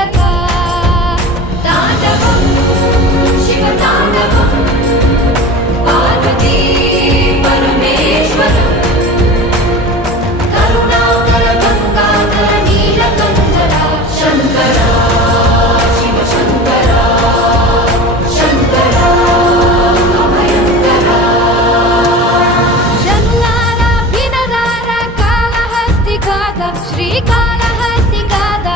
కథ తాండవం శివ తాండవం పార్వతీ పరమేశ్వరం కరుణాకర గంగాధర నీలకంఠర శంకర శివ శంకర శంకర అభయంకర జనులారా వినరారా కాళహస్తి గాథ శ్రీకాళహస్తి గాథ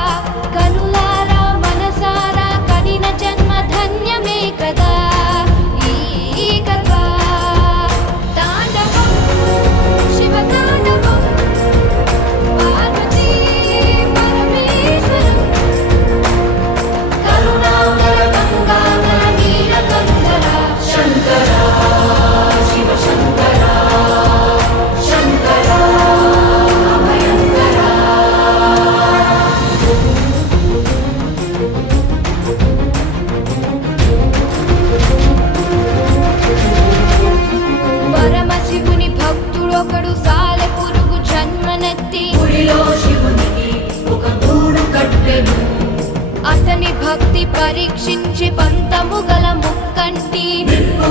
కనులారా మనసారా కడిన జన్మ ధన్యమే కదా ఈ కథ తాండవం శివ తాండవం పార్వతీ పరమేశ్వరం కరుణాకర గంగాధర నీలకంఠర శంకర శివ శంకర శంకర అభయంకర పరమశివుని భక్తుడొకడు సాలె పురుగు జన్మనెత్తి గుడిలో శివునికి ఒక గూడు కట్టెను అతని భక్తి పరీక్షించి పంతము గల ముక్కంటి నిప్పు